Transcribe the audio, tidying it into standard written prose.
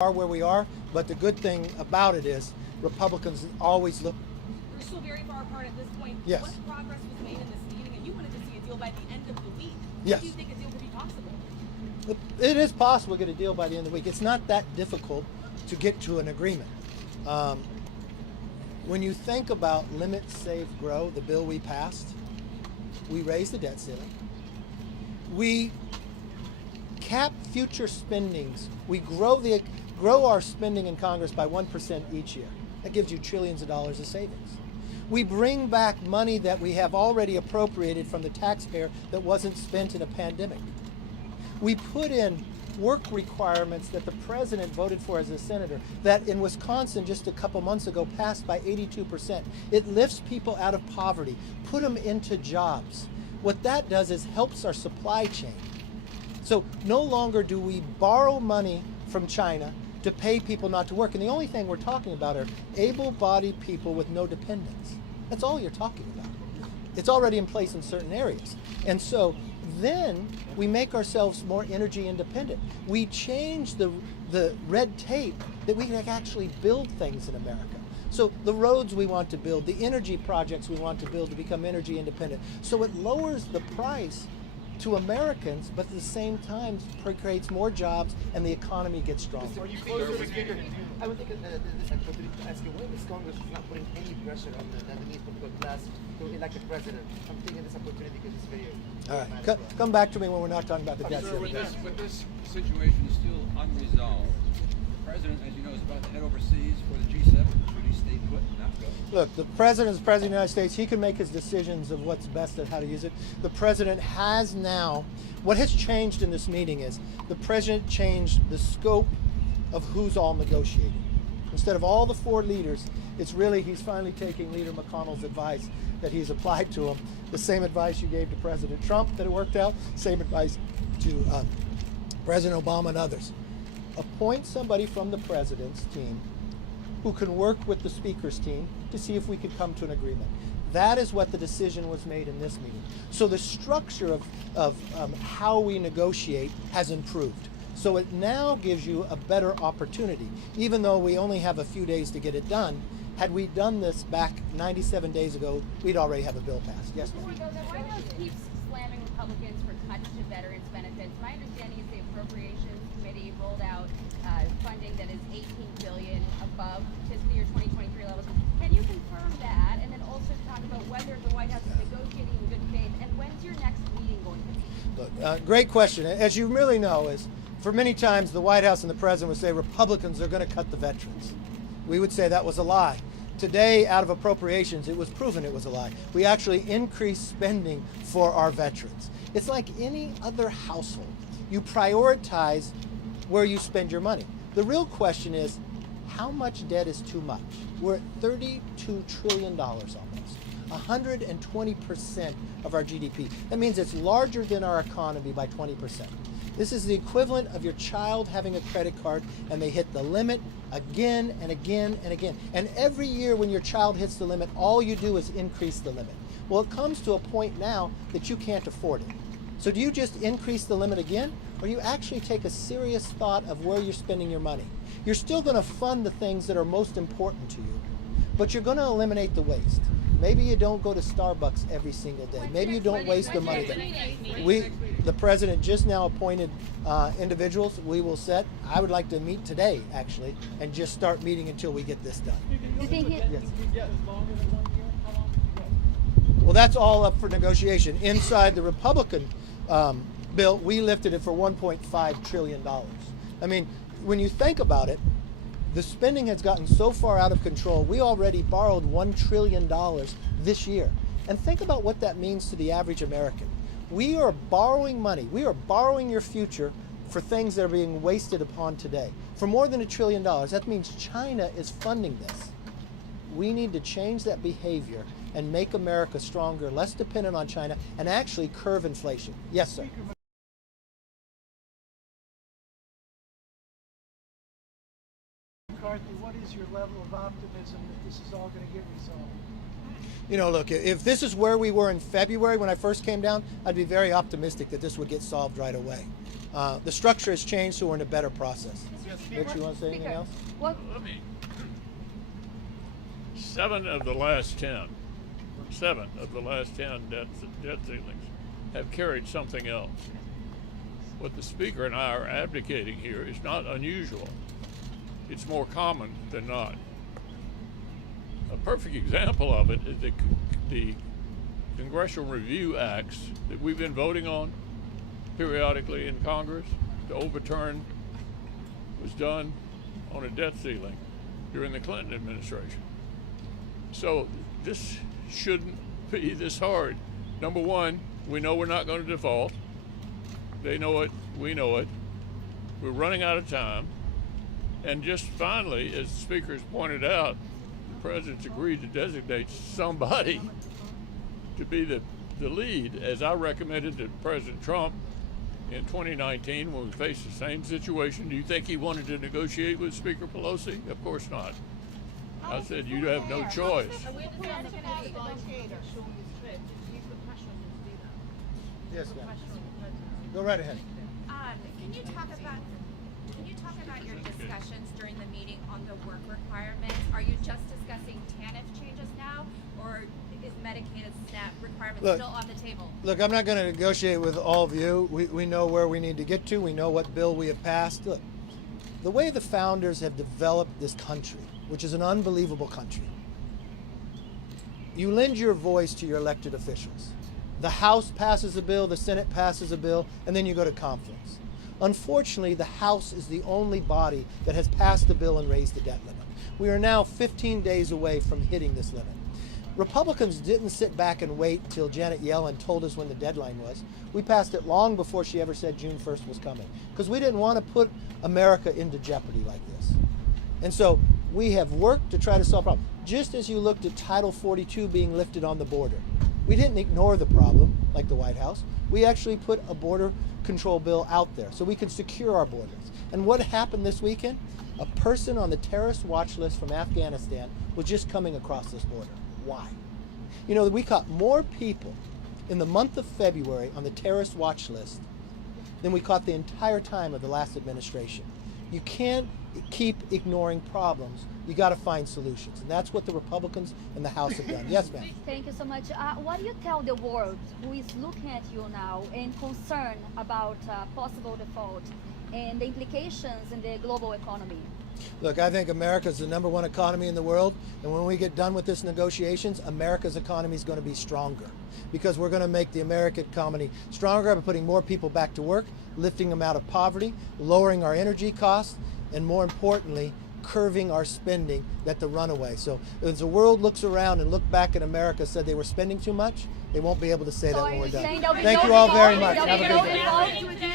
are where we are, but the good thing about it is Republicans always look. We're still very far apart at this point. Yes. What progress was made in this meeting, and you wanted to see a deal by the end of the week? Yes. Do you think a deal could be possible? It is possible to get a deal by the end of the week. It's not that difficult to get to an agreement. When you think about Limit, Save, Grow, the bill we passed, we raised the debt ceiling. We cap future spendings. We grow our spending in Congress by 1% each year. That gives you trillions of dollars of savings. We bring back money that we have already appropriated from the taxpayer that wasn't spent in a pandemic. We put in work requirements that the president voted for as a senator, that in Wisconsin just a couple months ago passed by 82%. It lifts people out of poverty, put them into jobs. What that does is helps our supply chain. So no longer do we borrow money from China to pay people not to work. And the only thing we're talking about are able-bodied people with no dependents. That's all you're talking about. It's already in place in certain areas. And so then we make ourselves more energy independent. We change the red tape that we can actually build things in America. So the roads we want to build, the energy projects we want to build to become energy independent. So it lowers the price to Americans, but at the same time creates more jobs and the economy gets stronger. I would take this opportunity to ask you, why is Congress not putting any pressure on the Lebanese political class to elect a president? I'm taking this opportunity because it's very. All right, come back to me when we're not talking about the debt ceiling. But this situation is still unresolved. The president, as you know, is about to head overseas for the G7. Should he stay put and not go? Look, the president is the president of the United States. He can make his decisions of what's best and how to use it. The president has now, what has changed in this meeting is the president changed the scope of who's all negotiating. Instead of all the four leaders, it's really he's finally taking Leader McConnell's advice that he's applied to him. The same advice you gave to President Trump that it worked out, same advice to President Obama and others. Appoint somebody from the president's team who can work with the speaker's team to see if we could come to an agreement. That is what the decision was made in this meeting. So the structure of how we negotiate has improved. So it now gives you a better opportunity. Even though we only have a few days to get it done, had we done this back 97 days ago, we'd already have a bill passed. Yes, ma'am. The White House keeps slamming Republicans for cuts to veterans benefits. My understanding is the Appropriations Committee rolled out funding that is $18 billion above fiscal year 2023 levels. Can you confirm that, and then also talk about whether the White House is negotiating in good faith, and when's your next meeting going to be? Look, great question. As you really know, is for many times the White House and the president would say Republicans are going to cut the veterans. We would say that was a lie. Today, out of appropriations, it was proven it was a lie. We actually increased spending for our veterans. It's like any other household. You prioritize where you spend your money. The real question is, how much debt is too much? We're at $32 trillion almost, 120% of our GDP. That means it's larger than our economy by 20%. This is the equivalent of your child having a credit card and they hit the limit again and again and again. And every year when your child hits the limit, all you do is increase the limit. Well, it comes to a point now that you can't afford it. So do you just increase the limit again, or you actually take a serious thought of where you're spending your money? You're still going to fund the things that are most important to you, but you're going to eliminate the waste. Maybe you don't go to Starbucks every single day. Maybe you don't waste the money there. The president just now appointed individuals we will set. I would like to meet today, actually, and just start meeting until we get this done. Yes. Well, that's all up for negotiation. Inside the Republican bill, we lifted it for $1.5 trillion. I mean, when you think about it, the spending has gotten so far out of control. We already borrowed $1 trillion this year. And think about what that means to the average American. We are borrowing money. We are borrowing your future for things that are being wasted upon today. For more than $1 trillion, that means China is funding this. We need to change that behavior and make America stronger, less dependent on China, and actually curb inflation. Yes, sir. McCarthy, what is your level of optimism that this is all going to get resolved? You know, look, if this is where we were in February when I first came down, I'd be very optimistic that this would get solved right away. The structure has changed, so we're in a better process. Rich, you want to say anything else? Let me. 7 of the last 10 debt ceilings have carried something else. What the Speaker and I are advocating here is not unusual. It's more common than not. A perfect example of it is the Congressional Review Acts that we've been voting on periodically in Congress to overturn was done on a debt ceiling during the Clinton administration. So this shouldn't be this hard. Number one, we know we're not going to default. They know it, we know it. We're running out of time. And just finally, as the Speaker has pointed out, the President's agreed to designate somebody to be the lead, as I recommended to President Trump in 2019 when we faced the same situation. Do you think he wanted to negotiate with Speaker Pelosi? Of course not. I said, you have no choice. Yes, ma'am. Go right ahead. Can you talk about your discussions during the meeting on the work requirements? Are you just discussing TANF changes now, or is Medicaid SNAP requirements still on the table? Look, I'm not going to negotiate with all of you. We know where we need to get to. We know what bill we have passed. Look, the way the founders have developed this country, which is an unbelievable country, you lend your voice to your elected officials. The House passes a bill, the Senate passes a bill, and then you go to conference. Unfortunately, the House is the only body that has passed the bill and raised the debt limit. We are now 15 days away from hitting this limit. Republicans didn't sit back and wait till Janet Yellen told us when the deadline was. We passed it long before she ever said June 1st was coming, because we didn't want to put America into jeopardy like this. And so we have worked to try to solve problems. Just as you looked at Title 42 being lifted on the border, we didn't ignore the problem like the White House. We actually put a border control bill out there so we can secure our borders. And what happened this weekend? A person on the terrorist watch list from Afghanistan was just coming across this border. Why? You know, we caught more people in the month of February on the terrorist watch list than we caught the entire time of the last administration. You can't keep ignoring problems. You got to find solutions. And that's what the Republicans in the House have done. Yes, ma'am. Thank you so much. What do you tell the world who is looking at you now and concerned about possible default and the implications in the global economy? Look, I think America is the #1 economy in the world, and when we get done with this negotiations, America's economy is going to be stronger, because we're going to make the American economy stronger by putting more people back to work, lifting them out of poverty, lowering our energy costs, and more importantly, curving our spending that the runaway. So as the world looks around and look back at America, said they were spending too much, they won't be able to say that when we're done. Thank you all very much. Have a good day.